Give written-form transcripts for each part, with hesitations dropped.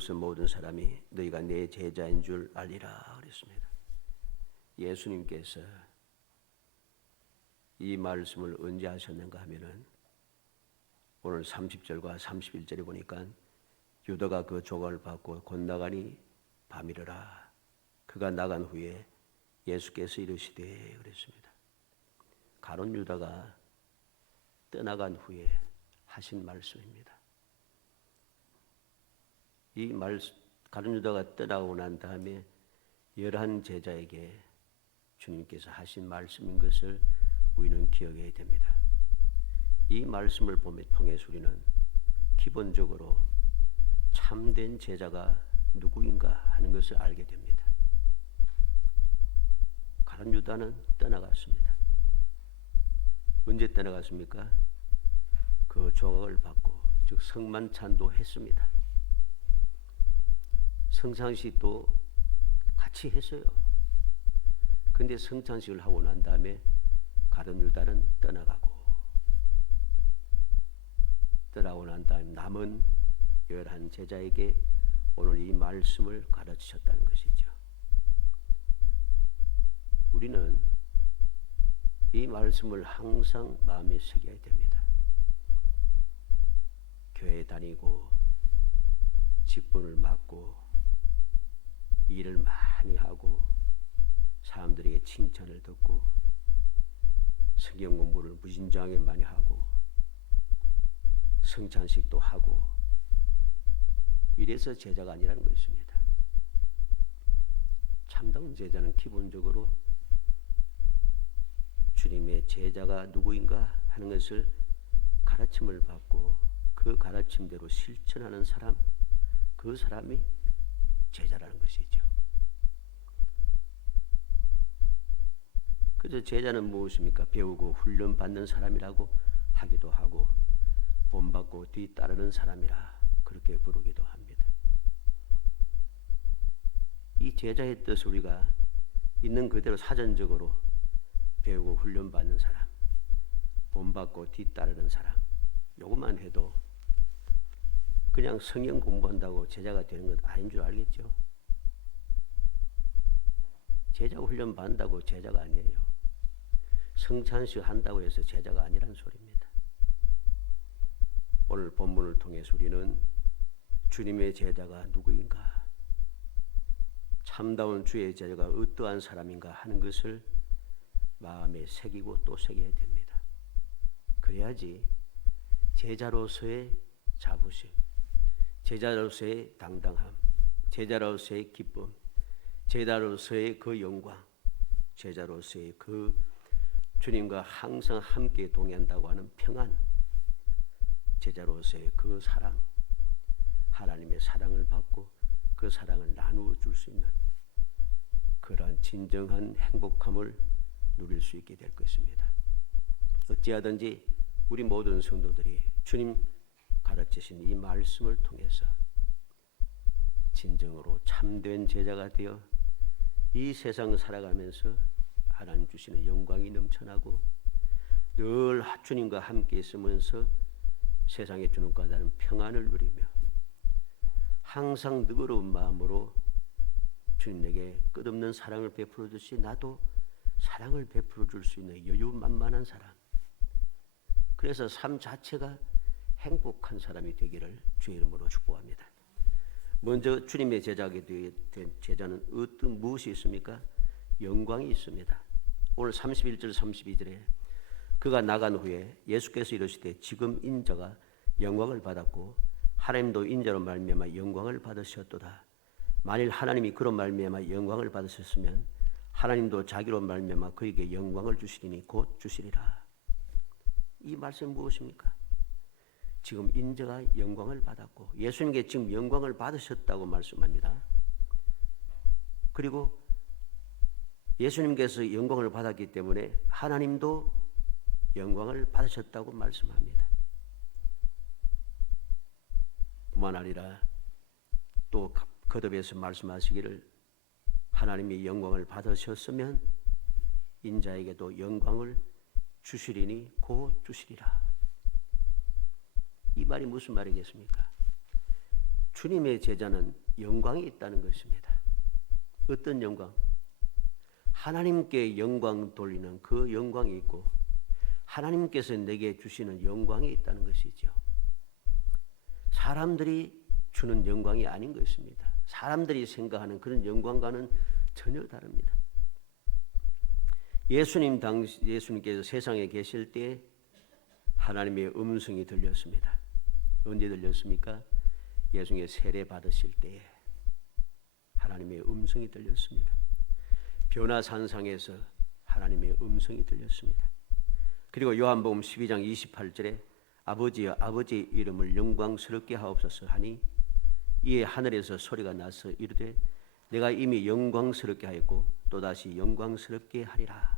이로써 모든 사람이 너희가 내 제자인 줄 알리라 그랬습니다. 예수님께서 이 말씀을 언제 하셨는가 하면은 오늘 30절과 31절에 보니까 유다가 그 조각을 받고 곧 나가니 밤이르라. 그가 나간 후에 예수께서 이르시되 그랬습니다. 가룟 유다가 떠나간 후에 하신 말씀입니다. 이 가룟 유다가 떠나고 난 다음에 11 제자에게 주님께서 하신 말씀인 것을 우리는 기억해야 됩니다. 이 말씀을 통해서 우리는 기본적으로 참된 제자가 누구인가 하는 것을 알게 됩니다. 가룟 유다는 떠나갔습니다. 언제 떠나갔습니까? 그 조각을 받고 즉 성만찬도 했습니다. 성찬식도 같이 했어요. 근데 성찬식을 하고 난 다음에 가룟 유다는 떠나고 난 다음에 남은 11 제자에게 오늘 이 말씀을 가르치셨다는 것이죠. 우리는 이 말씀을 항상 마음에 새겨야 됩니다. 교회 다니고 직분을 맡고 일을 많이 하고 사람들에게 칭찬을 듣고 성경 공부를 무진장에 많이 하고 성찬식도 하고 이래서 제자가 아니라는 것입니다. 참다운 제자는 기본적으로 주님의 제자가 누구인가 하는 것을 가르침을 받고 그 가르침대로 실천하는 사람, 그 사람이 제자라는 것이죠. 그래서 제자는 무엇입니까? 배우고 훈련받는 사람이라고 하기도 하고 본받고 뒤따르는 사람이라 그렇게 부르기도 합니다. 이 제자의 뜻을 우리가 있는 그대로 사전적으로 배우고 훈련받는 사람, 본받고 뒤따르는 사람, 요것만 해도 그냥 성경 공부한다고 제자가 되는 것 아닌 줄 알겠죠? 제자 훈련 받는다고 제자가 아니에요. 성찬식 한다고 해서 제자가 아니란 소리입니다. 오늘 본문을 통해서 우리는 주님의 제자가 누구인가, 참다운 주의 제자가 어떠한 사람인가 하는 것을 마음에 새기고 또 새겨야 됩니다. 그래야지 제자로서의 자부심, 제자로서의 당당함, 제자로서의 기쁨, 제자로서의 그 영광, 제자로서의 그 주님과 항상 함께 동행한다고 하는 평안, 제자로서의 그 사랑, 하나님의 사랑을 받고 그 사랑을 나누어 줄 수 있는 그러한 진정한 행복함을 누릴 수 있게 될 것입니다. 어찌하든지 우리 모든 성도들이 주님 가르치신 이 말씀을 통해서 진정으로 참된 제자가 되어 이 세상을 살아가면서 하나님 주시는 영광이 넘쳐나고 늘 주님과 함께 있으면서 세상에 주는 것 같은 평안을 누리며 항상 너그러운 마음으로 주님에게 끝없는 사랑을 베풀어 주시 나도 사랑을 베풀어 줄 수 있는 여유만만한 사람, 그래서 삶 자체가 행복한 사람이 되기를 주의 이름으로 축복합니다. 먼저 주님의 제자가 된 제자는 무엇이 있습니까? 영광이 있습니다. 오늘 31절 32절에 그가 나간 후에 예수께서 이르시되 지금 인자가 영광을 받았고 하나님도 인자로 말미암아 영광을 받으셨도다. 만일 하나님이 그런 말미암아 영광을 받으셨으면 하나님도 자기로 말미암아 그에게 영광을 주시리니 곧 주시리라. 이 말씀은 무엇입니까? 지금 인자가 영광을 받았고 예수님께 지금 영광을 받으셨다고 말씀합니다. 그리고 예수님께서 영광을 받았기 때문에 하나님도 영광을 받으셨다고 말씀합니다. 뿐만 아니라 또 거듭해서 말씀하시기를 하나님이 영광을 받으셨으면 인자에게도 영광을 주시리니 곧 주시리라. 이 말이 무슨 말이겠습니까? 주님의 제자는 영광이 있다는 것입니다. 어떤 영광? 하나님께 영광 돌리는 그 영광이 있고 하나님께서 내게 주시는 영광이 있다는 것이죠. 사람들이 주는 영광이 아닌 것입니다. 사람들이 생각하는 그런 영광과는 전혀 다릅니다. 예수님께서 세상에 계실 때 하나님의 음성이 들렸습니다. 언제 들렸습니까? 예수님의 세례 받으실 때에 하나님의 음성이 들렸습니다. 변화산상에서 하나님의 음성이 들렸습니다. 그리고 요한복음 12장 28절에 아버지여 아버지의 이름을 영광스럽게 하옵소서 하니 이에 하늘에서 소리가 나서 이르되 내가 이미 영광스럽게 하였고 또다시 영광스럽게 하리라.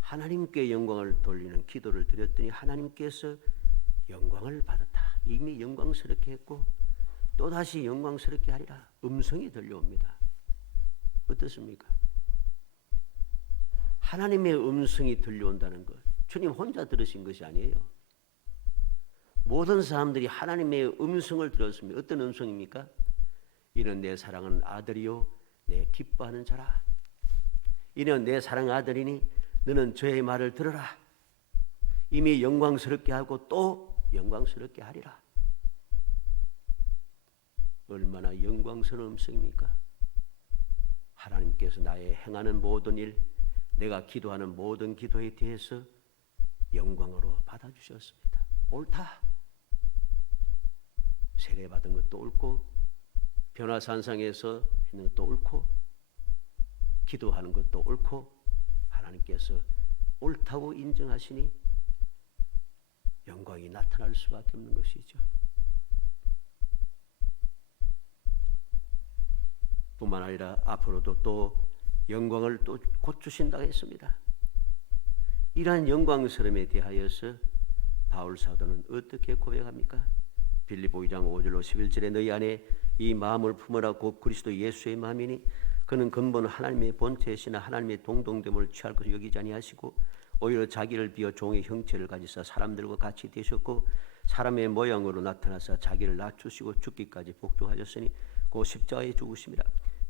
하나님께 영광을 돌리는 기도를 드렸더니 하나님께서 영광을 받았다. 이미 영광스럽게 했고 또다시 영광스럽게 하리라. 음성이 들려옵니다. 어떻습니까? 하나님의 음성이 들려온다는 것, 주님 혼자 들으신 것이 아니에요. 모든 사람들이 하나님의 음성을 들었습니다. 어떤 음성입니까? 이는 내 사랑하는 아들이요 내 기뻐하는 자라. 이는 내 사랑하는 아들이니 너는 저의 말을 들으라. 이미 영광스럽게 하고 또 영광스럽게 하리라. 얼마나 영광스러운 음성입니까? 하나님께서 나의 행하는 모든 일, 내가 기도하는 모든 기도에 대해서 영광으로 받아주셨습니다. 옳다. 세례받은 것도 옳고 변화산상에서 있는 것도 옳고 기도하는 것도 옳고 하나님께서 옳다고 인정하시니 영광이 나타날 수밖에 없는 것이죠. 뿐만 아니라 앞으로도 또 영광을 또 곧 주신다고 했습니다. 이러한 영광스러움에 대하여서 바울 사도는 어떻게 고백합니까? 빌립보 2장 5절로 11절에 너희 안에 이 마음을 품으라 곧 그리스도 예수의 마음이니 그는 근본 하나님의 본체시나 하나님의 동등됨을 취할 것을 여기지 아니하시고 오히려 자기를 비어 종의 형체를 가지사 사람들과 같이 되셨고 사람의 모양으로 나타나사 자기를 낮추시고 죽기까지 복종하셨으니 그 십자가에 죽으심이라.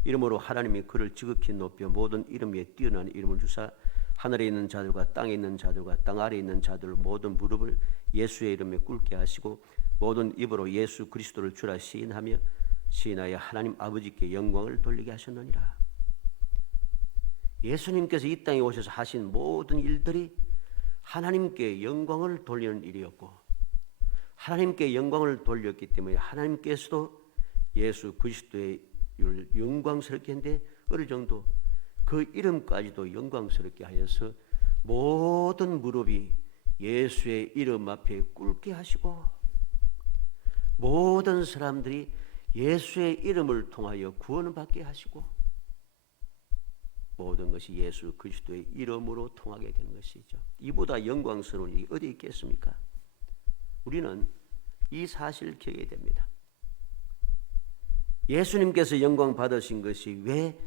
이러므로 하나님이 그를 지극히 높여 모든 이름 위에 뛰어난 이름을 주사 하늘에 있는 자들과 땅에 있는 자들과 땅 아래에 있는 자들 모든 무릎을 예수의 이름에 꿇게 하시고 모든 입으로 예수 그리스도를 주라 시인하며 시인하여 하나님 아버지께 영광을 돌리게 하셨느니라. 예수님께서 이 땅에 오셔서 하신 모든 일들이 하나님께 영광을 돌리는 일이었고 하나님께 영광을 돌렸기 때문에 하나님께서도 예수 그리스도의 영광스럽게 했는데 어느 정도 그 이름까지도 영광스럽게 하여서 모든 무릎이 예수의 이름 앞에 꿇게 하시고 모든 사람들이 예수의 이름을 통하여 구원을 받게 하시고 모든 것이 예수 그리스도의 이름으로 통하게 되는 것이죠. 이보다 영광스러운 일이 어디 있겠습니까? 우리는 이 사실을 기억해야 됩니다. 예수님께서 영광 받으신 것이 왜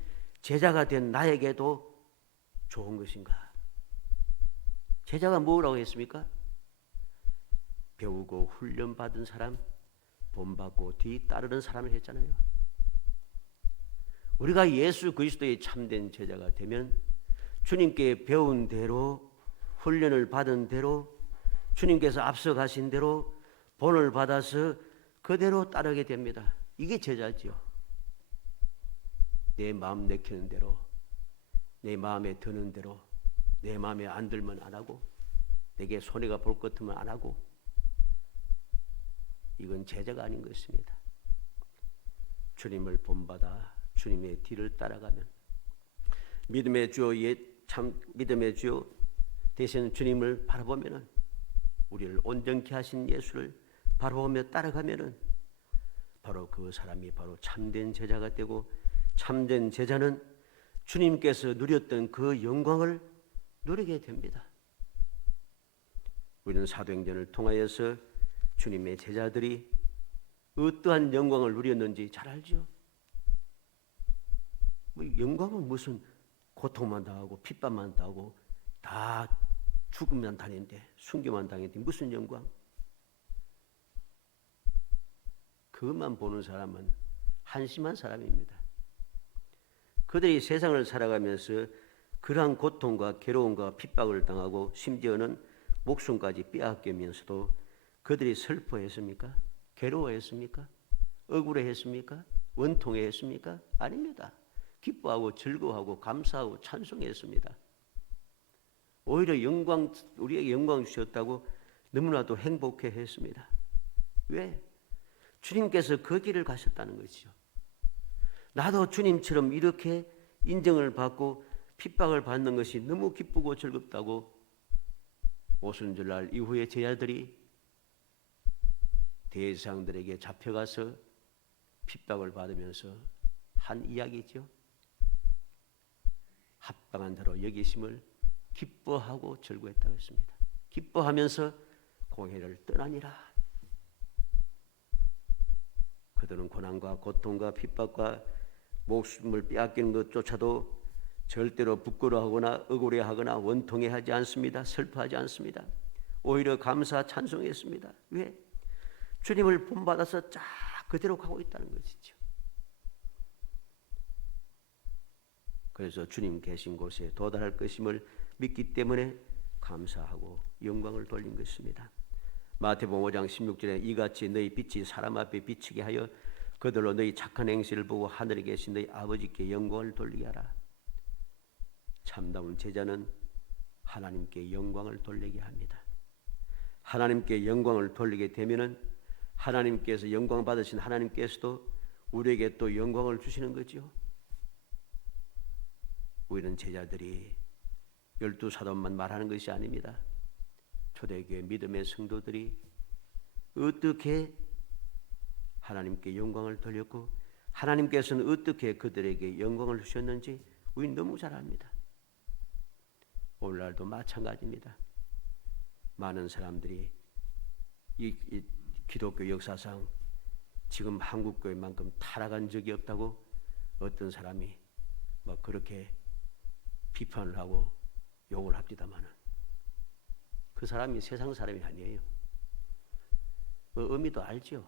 제자가 된 나에게도 좋은 것인가? 제자가 뭐라고 했습니까? 배우고 훈련받은 사람, 본받고 뒤 따르는 사람을 했잖아요. 우리가 예수 그리스도의 참된 제자가 되면 주님께 배운 대로 훈련을 받은 대로 주님께서 앞서 가신 대로 본을 받아서 그대로 따르게 됩니다. 이게 제자지요. 내 마음 내키는 대로 내 마음에 드는 대로 내 마음에 안 들면 안 하고 내게 손해가 볼 것 같으면 안 하고 이건 제자가 아닌 것입니다. 주님을 본받아 주님의 뒤를 따라가면 믿음의 주요 믿음의 주요 되시는 주님을 바라보면은 우리를 온전케 하신 예수를 바라보며 따라가면은 바로 그 사람이 바로 참된 제자가 되고 참된 제자는 주님께서 누렸던 그 영광을 누리게 됩니다. 우리는 사도행전을 통하여서 주님의 제자들이 어떠한 영광을 누렸는지 잘 알죠. 영광은 무슨 고통만 당하고 핍박만 당하고 다 죽음만 당했는데 순교만 당했는데 무슨 영광? 그것만 보는 사람은 한심한 사람입니다. 그들이 세상을 살아가면서 그러한 고통과 괴로움과 핍박을 당하고 심지어는 목숨까지 빼앗기면서도 그들이 슬퍼했습니까? 괴로워했습니까? 억울해했습니까? 원통해했습니까? 아닙니다. 기뻐하고 즐거워하고 감사하고 찬송했습니다. 오히려 우리에게 영광 주셨다고 너무나도 행복해했습니다. 왜? 주님께서 그 길을 가셨다는 것이죠. 나도 주님처럼 이렇게 인정을 받고 핍박을 받는 것이 너무 기쁘고 즐겁다고 오순절날 이후에 제자들이 대제사장들에게 잡혀가서 핍박을 받으면서 한 이야기죠. 합당한 자로 여기심을 기뻐하고 즐거워했다고 했습니다. 기뻐하면서 공회를 떠나니라. 그들은 고난과 고통과 핍박과 목숨을 빼앗기는 것조차도 절대로 부끄러워하거나 억울해하거나 원통해하지 않습니다. 슬퍼하지 않습니다. 오히려 감사 찬송했습니다. 왜? 주님을 본받아서 쫙 그대로 가고 있다는 것이죠. 그래서 주님 계신 곳에 도달할 것임을 믿기 때문에 감사하고 영광을 돌린 것입니다. 마태복음 5장 16절에 이같이 너희 빛이 사람 앞에 비치게 하여 그들로 너희 착한 행실을 보고 하늘에 계신 너희 아버지께 영광을 돌리게 하라. 참다운 제자는 하나님께 영광을 돌리게 합니다. 하나님께 영광을 돌리게 되면은 하나님께서 영광 받으신 하나님께서도 우리에게 또 영광을 주시는 거죠. 우리는 제자들이 12사도만 말하는 것이 아닙니다. 초대교회 믿음의 성도들이 어떻게 하나님께 영광을 돌렸고 하나님께서는 어떻게 그들에게 영광을 주셨는지 우리는 너무 잘 압니다. 오늘날도 마찬가지입니다. 많은 사람들이 이 기독교 역사상 지금 한국교회만큼 타락한 적이 없다고 어떤 사람이 뭐 그렇게 비판을 하고 욕을 합니다마는 그 사람이 세상 사람이 아니에요. 뭐 의미도 알죠.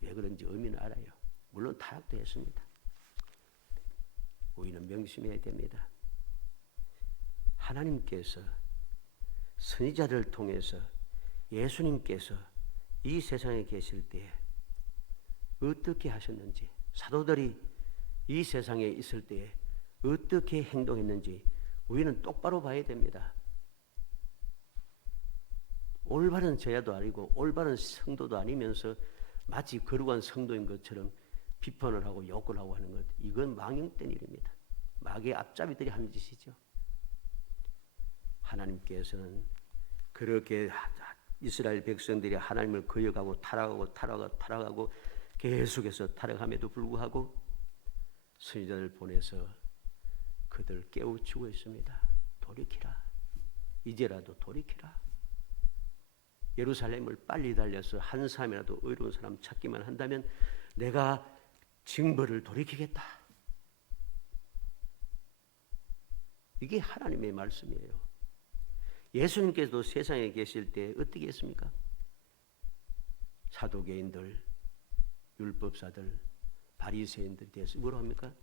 왜 그런지 의미는 알아요. 물론 타락도 했습니다. 우리는 명심해야 됩니다. 하나님께서 선지자들을 통해서 예수님께서 이 세상에 계실 때 어떻게 하셨는지, 사도들이 이 세상에 있을 때 어떻게 행동했는지 우리는 똑바로 봐야 됩니다. 올바른 제자도 아니고 올바른 성도도 아니면서 마치 거룩한 성도인 것처럼 비판을 하고 욕을 하고 하는 것, 이건 망령된 일입니다. 마귀의 앞잡이들이 하는 짓이죠. 하나님께서는 그렇게 이스라엘 백성들이 하나님을 거역하고 타락하고 계속해서 타락함에도 불구하고 선지자를 보내서 그들 깨우치고 있습니다. 돌이키라. 이제라도 돌이키라. 예루살렘을 빨리 달려서 한 사람이라도 의로운 사람 찾기만 한다면 내가 징벌을 돌이키겠다. 이게 하나님의 말씀이에요. 예수님께서도 세상에 계실 때 어떻게 했습니까? 사도계인들, 율법사들, 바리새인들에 대해서 뭐라고 합니까?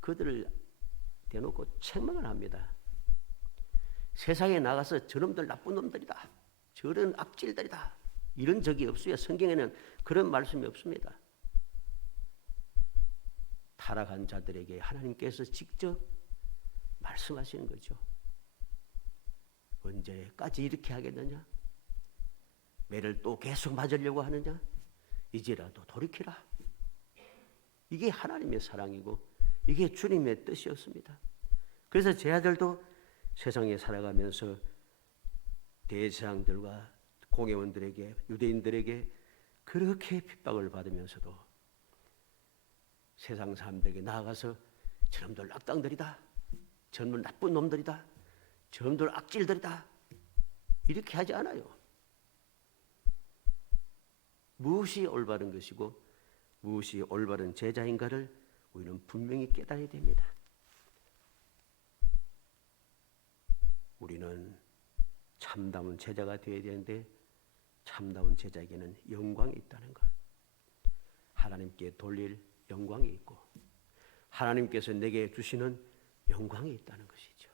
그들을 대놓고 책망을 합니다. 세상에 나가서 저놈들 나쁜 놈들이다. 저런 악질들이다. 이런 적이 없어요. 성경에는 그런 말씀이 없습니다. 타락한 자들에게 하나님께서 직접 말씀하시는 거죠. 언제까지 이렇게 하겠느냐? 매를 또 계속 맞으려고 하느냐? 이제라도 돌이키라. 이게 하나님의 사랑이고 이게 주님의 뜻이었습니다. 그래서 제 아들도 세상에 살아가면서 대제사장들과 공회원들에게, 유대인들에게 그렇게 핍박을 받으면서도 세상 사람들에게 나아가서 저놈들 악당들이다, 저놈들 나쁜 놈들이다, 저놈들 악질들이다, 이렇게 하지 않아요. 무엇이 올바른 것이고 무엇이 올바른 제자인가를 우리는 분명히 깨달아야 됩니다. 우리는 참다운 제자가 되어야 되는데 참다운 제자에게는 영광이 있다는 것. 하나님께 돌릴 영광이 있고 하나님께서 내게 주시는 영광이 있다는 것이죠.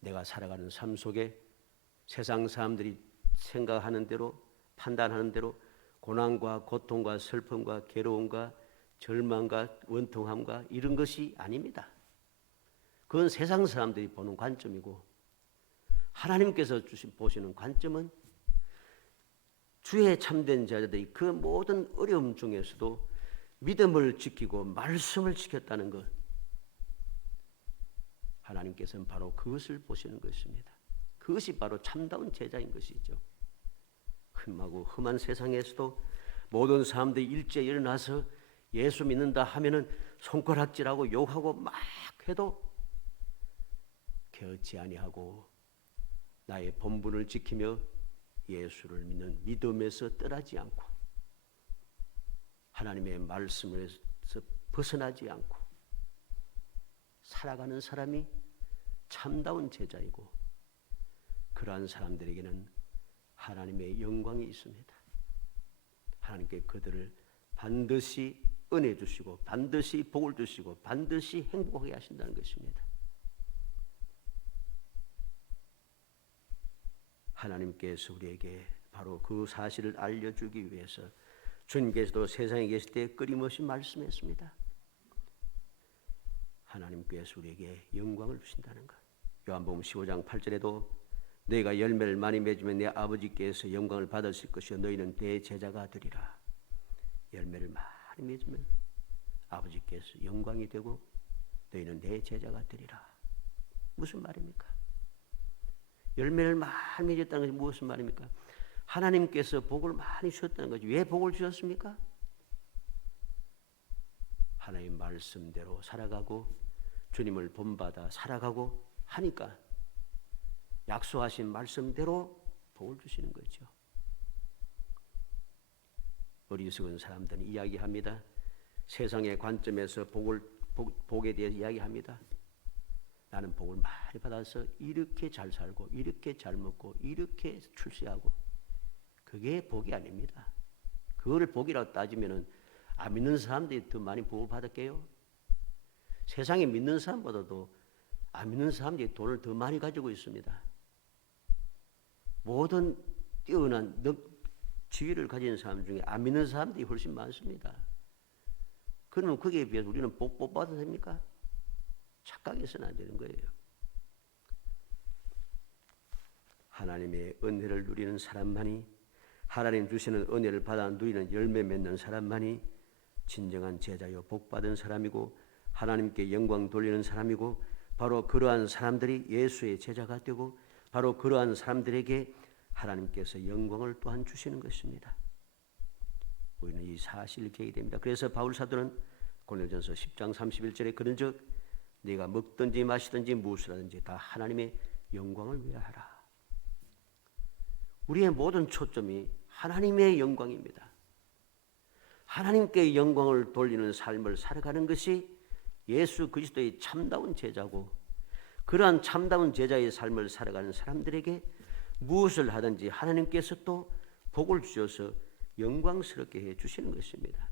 내가 살아가는 삶 속에 세상 사람들이 생각하는 대로 판단하는 대로 고난과 고통과 슬픔과 괴로움과 절망과 원통함과 이런 것이 아닙니다. 그건 세상 사람들이 보는 관점이고 하나님께서 보시는 관점은 주의 참된 자들이 그 모든 어려움 중에서도 믿음을 지키고 말씀을 지켰다는 것, 하나님께서는 바로 그것을 보시는 것입니다. 그것이 바로 참다운 제자인 것이죠. 흠하고 험한 세상에서도 모든 사람들이 일제에 일어나서 예수 믿는다 하면은 손가락질하고 욕하고 막 해도 개의치 아니하고 나의 본분을 지키며 예수를 믿는 믿음에서 떠나지 않고 하나님의 말씀에서 벗어나지 않고 살아가는 사람이 참다운 제자이고 그러한 사람들에게는 하나님의 영광이 있습니다. 하나님께 그들을 반드시 은혜 주시고 반드시 복을 주시고 반드시 행복하게 하신다는 것입니다. 하나님께서 우리에게 바로 그 사실을 알려주기 위해서 주님께서도 세상에 계실 때 끊임없이 말씀했습니다. 하나님께서 우리에게 영광을 주신다는 것. 요한복음 15장 8절에도 너희가 열매를 많이 맺으면 내 아버지께서 영광을 받으실 것이요 너희는 내 제자가 되리라. 열매를 많이 맺으면 아버지께서 영광이 되고 너희는 내 제자가 되리라. 무슨 말입니까? 열매를 많이 맺었다는 것이 무슨 말입니까? 하나님께서 복을 많이 주셨다는 거죠. 왜 복을 주셨습니까? 하나님 말씀대로 살아가고 주님을 본받아 살아가고 하니까 약속하신 말씀대로 복을 주시는 거죠. 어리석은 사람들은 이야기합니다. 세상의 관점에서 복에 대해 이야기합니다. 나는 복을 많이 받아서 이렇게 잘 살고 이렇게 잘 먹고 이렇게 출세하고 그게 복이 아닙니다. 그거를 복이라고 따지면은 안 믿는 사람들이 더 많이 복을 받을게요. 세상에 믿는 사람보다도 안 믿는 사람들이 돈을 더 많이 가지고 있습니다. 모든 뛰어난 지위를 가진 사람 중에 안 믿는 사람들이 훨씬 많습니다. 그러면 거기에 비해서 우리는 복 못 받아도 됩니까? 착각해서는 안 되는 거예요. 하나님의 은혜를 누리는 사람만이 하나님 주시는 은혜를 받아 누리는 열매 맺는 사람만이 진정한 제자요 복받은 사람이고 하나님께 영광 돌리는 사람이고 바로 그러한 사람들이 예수의 제자가 되고 바로 그러한 사람들에게 하나님께서 영광을 또한 주시는 것입니다. 우리는 이 사실을 깨게 됩니다. 그래서 바울 사도는 고린도전서 10장 31절에 그런즉 네가 먹든지 마시든지 무엇을 하든지 다 하나님의 영광을 위하여라. 우리의 모든 초점이 하나님의 영광입니다. 하나님께 영광을 돌리는 삶을 살아가는 것이 예수 그리스도의 참다운 제자고 그러한 참다운 제자의 삶을 살아가는 사람들에게 무엇을 하든지 하나님께서 또 복을 주셔서 영광스럽게 해 주시는 것입니다.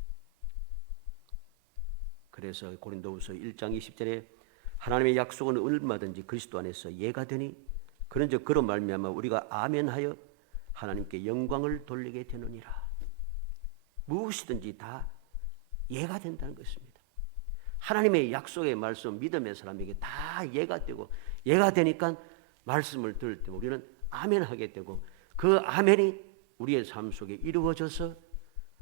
그래서 고린도후서 1장 20절에 하나님의 약속은 얼마든지 그리스도 안에서 예가 되니 그런즉 그로 말미암아 우리가 아멘하여 하나님께 영광을 돌리게 되느니라. 무엇이든지 다 예가 된다는 것입니다. 하나님의 약속의 말씀 믿음의 사람에게 다 예가 되고 예가 되니까 말씀을 들을 때 우리는 아멘하게 되고 그 아멘이 우리의 삶 속에 이루어져서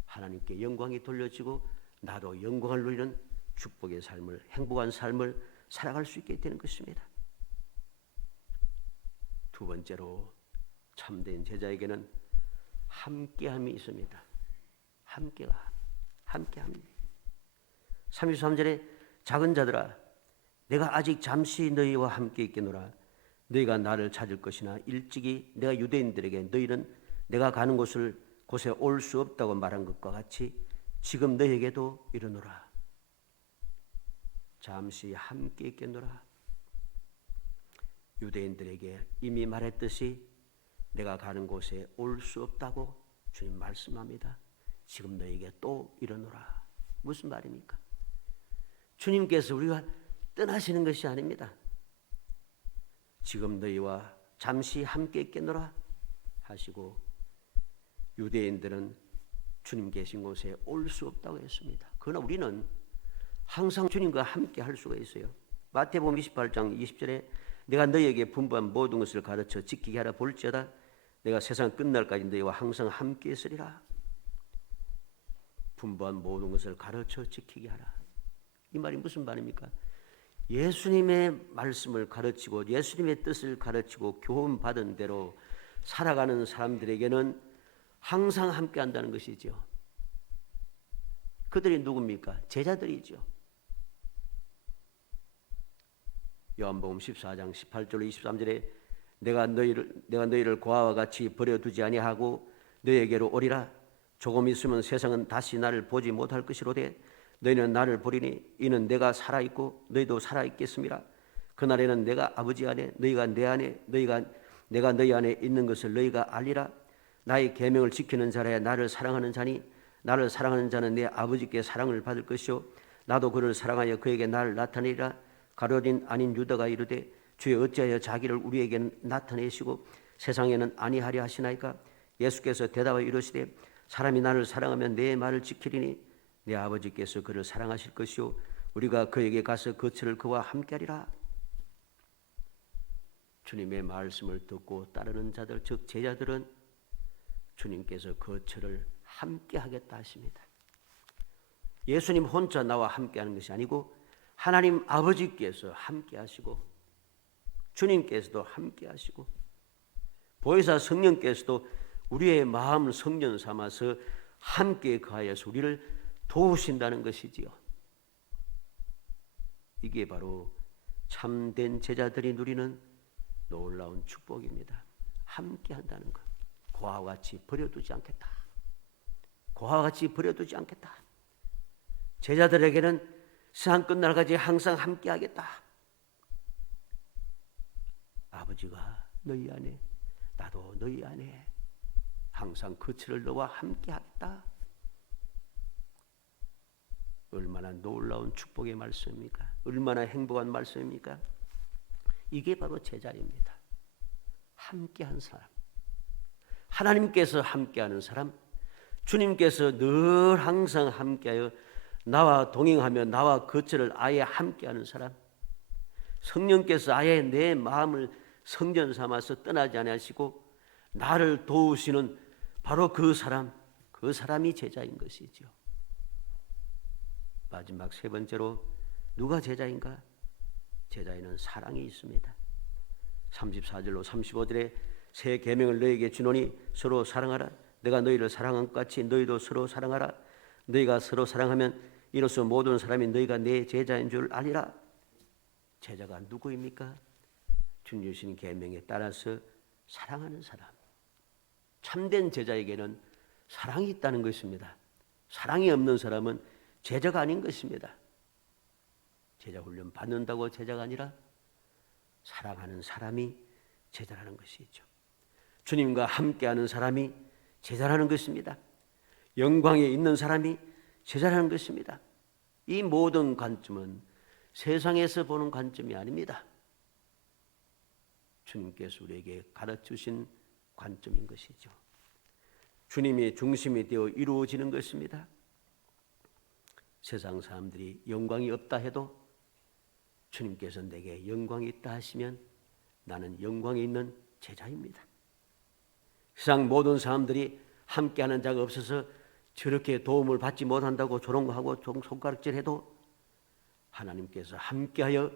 하나님께 영광이 돌려지고 나도 영광을 누리는 축복의 삶을 행복한 삶을 살아갈 수 있게 되는 것입니다. 두 번째로 참된 제자에게는 함께함이 있습니다. 함께함. 33절에 작은 자들아 내가 아직 잠시 너희와 함께 있겠노라. 너희가 나를 찾을 것이나 일찍이 내가 유대인들에게 너희는 내가 가는 곳에 올 수 없다고 말한 것과 같이 지금 너희에게도 이르노라. 잠시 함께 있겠노라. 유대인들에게 이미 말했듯이 내가 가는 곳에 올 수 없다고 주님 말씀합니다. 지금 너에게 또 이르노라. 무슨 말입니까? 주님께서 우리가 떠나시는 것이 아닙니다. 지금 너희와 잠시 함께 있겠노라 하시고, 유대인들은 주님 계신 곳에 올 수 없다고 했습니다. 그러나 우리는 항상 주님과 함께 할 수가 있어요. 마태복음 28장 20절에 내가 너희에게 분부한 모든 것을 가르쳐 지키게 하라. 볼지어다 내가 세상 끝날까지 너희와 항상 함께 있으리라. 분부한 모든 것을 가르쳐 지키게 하라. 이 말이 무슨 말입니까? 예수님의 말씀을 가르치고 예수님의 뜻을 가르치고 교훈받은 대로 살아가는 사람들에게는 항상 함께 한다는 것이죠. 그들이 누굽니까? 제자들이죠. 요한복음 14장 18절로 23절에 내가 너희를 고아와 같이 버려두지 아니하고 너희에게로 오리라. 조금 있으면 세상은 다시 나를 보지 못할 것이로되 너희는 나를 보리니 이는 내가 살아있고 너희도 살아있겠습니다. 그날에는 내가 아버지 안에 너희가 내 안에 내가 너희 안에 있는 것을 너희가 알리라. 나의 계명을 지키는 자라야 나를 사랑하는 자니 나를 사랑하는 자는 내 아버지께 사랑을 받을 것이요 나도 그를 사랑하여 그에게 나를 나타내리라. 가룟 아닌 유다가 이르되 주여 어찌하여 자기를 우리에게 나타내시고 세상에는 아니하려 하시나이까? 예수께서 대답하여 이르시되 사람이 나를 사랑하면 내 말을 지키리니 내 아버지께서 그를 사랑하실 것이요 우리가 그에게 가서 거처를 그와 함께하리라. 주님의 말씀을 듣고 따르는 자들 즉 제자들은 주님께서 거처를 함께하겠다 하십니다. 예수님 혼자 나와 함께하는 것이 아니고 하나님 아버지께서 함께하시고 주님께서도 함께하시고 보혜사 성령께서도 우리의 마음을 성전 삼아서 함께 거하여서 우리를 도우신다는 것이지요. 이게 바로 참된 제자들이 누리는 놀라운 축복입니다. 함께 한다는 것. 고아와 같이 버려두지 않겠다. 고아와 같이 버려두지 않겠다. 제자들에게는 세상 끝날까지 항상 함께 하겠다. 아버지가 너희 안에 나도 너희 안에 항상 거처를 너와 함께 하겠다. 얼마나 놀라운 축복의 말씀입니까? 얼마나 행복한 말씀입니까? 이게 바로 제자입니다. 함께한 사람, 하나님께서 함께하는 사람, 주님께서 늘 항상 함께하여 나와 동행하며 나와 거처를 아예 함께하는 사람, 성령께서 아예 내 마음을 성전 삼아서 떠나지 아니하시고 나를 도우시는 바로 그 사람이 제자인 것이죠. 마지막 세 번째로 누가 제자인가? 제자에는 사랑이 있습니다. 34절로 35절에 새 계명을 너희에게 주노니 서로 사랑하라. 내가 너희를 사랑한 것 같이 너희도 서로 사랑하라. 너희가 서로 사랑하면 이로써 모든 사람이 너희가 내 제자인 줄 아리라. 제자가 누구입니까? 주님 주신 계명에 따라서 사랑하는 사람. 참된 제자에게는 사랑이 있다는 것입니다. 사랑이 없는 사람은 제자가 아닌 것입니다. 제자 훈련 받는다고 제자가 아니라 사랑하는 사람이 제자라는 것이죠. 주님과 함께하는 사람이 제자라는 것입니다. 영광에 있는 사람이 제자라는 것입니다. 이 모든 관점은 세상에서 보는 관점이 아닙니다. 주님께서 우리에게 가르치신 관점인 것이죠. 주님이 중심이 되어 이루어지는 것입니다. 세상 사람들이 영광이 없다 해도 주님께서 내게 영광이 있다 하시면 나는 영광이 있는 제자입니다. 세상 모든 사람들이 함께하는 자가 없어서 저렇게 도움을 받지 못한다고 조롱하고 손가락질해도 하나님께서 함께하여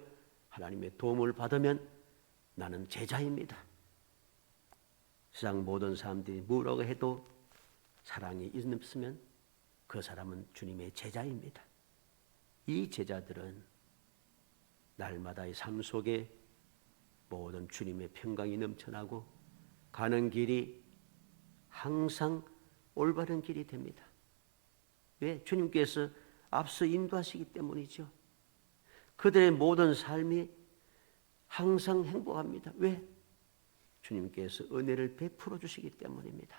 하나님의 도움을 받으면 나는 제자입니다. 세상 모든 사람들이 뭐라고 해도 사랑이 있으면 그 사람은 주님의 제자입니다. 이 제자들은 날마다의 삶 속에 모든 주님의 평강이 넘쳐나고 가는 길이 항상 올바른 길이 됩니다. 왜? 주님께서 앞서 인도하시기 때문이죠. 그들의 모든 삶이 항상 행복합니다. 왜? 주님께서 은혜를 베풀어 주시기 때문입니다.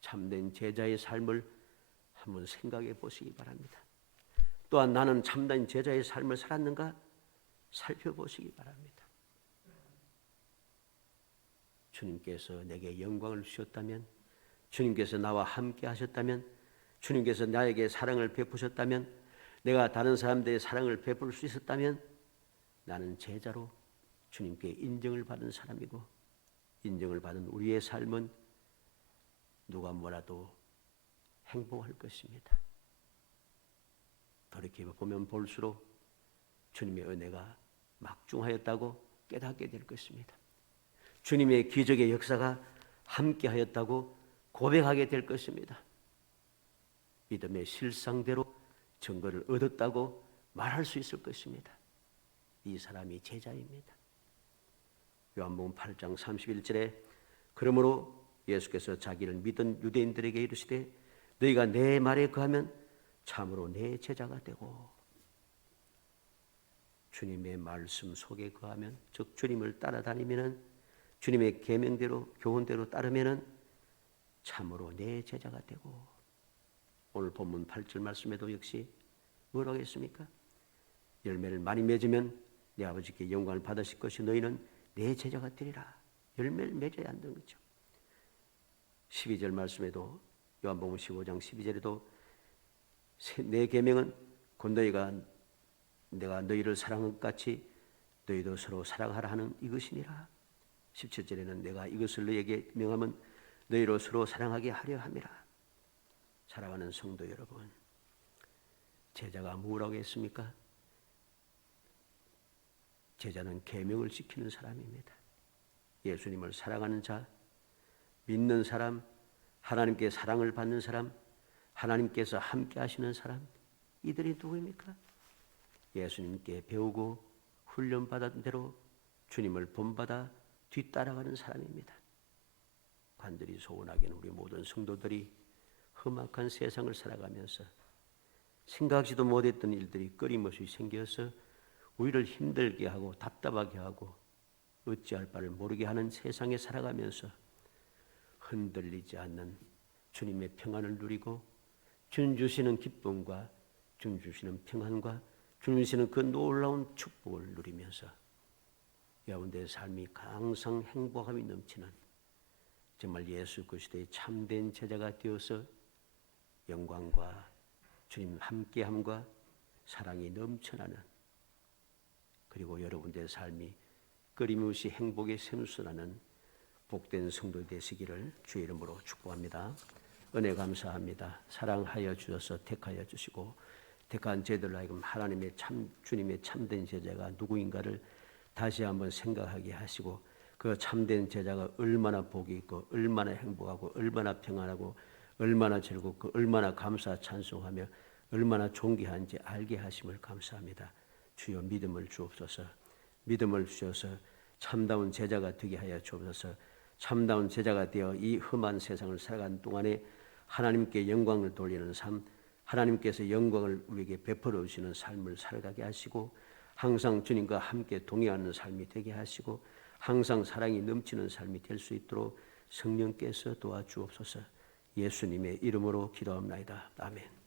참된 제자의 삶을 한번 생각해 보시기 바랍니다. 또한 나는 참된 제자의 삶을 살았는가 살펴보시기 바랍니다. 주님께서 내게 영광을 주셨다면, 주님께서 나와 함께 하셨다면, 주님께서 나에게 사랑을 베푸셨다면, 내가 다른 사람들의 사랑을 베풀 수 있었다면 나는 제자로 주님께 인정을 받은 사람이고, 인정을 받은 우리의 삶은 누가 뭐라도 행복할 것입니다. 돌이켜 보면 볼수록 주님의 은혜가 막중하였다고 깨닫게 될 것입니다. 주님의 기적의 역사가 함께하였다고 고백하게 될 것입니다. 믿음의 실상대로 증거를 얻었다고 말할 수 있을 것입니다. 이 사람이 제자입니다. 요한복음 8장 31절에 그러므로 예수께서 자기를 믿은 유대인들에게 이르시되 너희가 내 말에 거하면 참으로 내 제자가 되고, 주님의 말씀 속에 거하면, 즉 주님을 따라다니면은, 주님의 계명대로 교훈대로 따르면은 참으로 내 제자가 되고, 오늘 본문 8절 말씀에도 역시 뭐라고 했습니까? 열매를 많이 맺으면 내 아버지께 영광을 받으실 것이 너희는 내 제자가 되리라. 열매를 맺어야 한다는 거죠. 12절 말씀에도, 요한복음 15장 12절에도 내 계명은 곧 너희가 내가 너희를 사랑한 것 같이 너희도 서로 사랑하라 하는 이것이니라. 17절에는 내가 이것을 너희에게 명하면 너희로 서로 사랑하게 하려 함이라. 사랑하는 성도 여러분, 제자가 뭐라고 했습니까? 제자는 계명을 지키는 사람입니다. 예수님을 사랑하는 자, 믿는 사람, 하나님께 사랑을 받는 사람, 하나님께서 함께 하시는 사람, 이들이 누구입니까? 예수님께 배우고 훈련받은 대로 주님을 본받아 뒤따라가는 사람입니다. 간절히 소원하기는 우리 모든 성도들이 험악한 세상을 살아가면서 생각지도 못했던 일들이 끊임없이 생겨서 우리를 힘들게 하고 답답하게 하고 어찌할 바를 모르게 하는 세상에 살아가면서 흔들리지 않는 주님의 평안을 누리고 주님 주시는 기쁨과 주님 주시는 평안과 주님 주시는 그 놀라운 축복을 누리면서 여러분들의 삶이 항상 행복함이 넘치는 정말 예수 그리스도의 참된 제자가 되어서 영광과 주님 함께함과 사랑이 넘쳐나는, 그리고 여러분들의 삶이 끊임없이 행복에 샘솟나는 복된 성도 되시기를 주의 이름으로 축복합니다. 은혜 감사합니다. 사랑하여 주셔서 택하여 주시고 택한 저희들 하여금 하나님의 주님의 참된 제자가 누구인가를 다시 한번 생각하게 하시고 그 참된 제자가 얼마나 복이 있고 얼마나 행복하고 얼마나 평안하고 얼마나 즐겁고 얼마나 감사 찬송하며 얼마나 존귀한지 알게 하심을 감사합니다. 주여 믿음을 주옵소서. 믿음을 주셔서 참다운 제자가 되게 하여 주옵소서. 참다운 제자가 되어 이 험한 세상을 살아가는 동안에 하나님께 영광을 돌리는 삶, 하나님께서 영광을 우리에게 베풀어 주시는 삶을 살아가게 하시고 항상 주님과 함께 동행하는 삶이 되게 하시고 항상 사랑이 넘치는 삶이 될 수 있도록 성령께서 도와주옵소서. 예수님의 이름으로 기도합나이다. 아멘.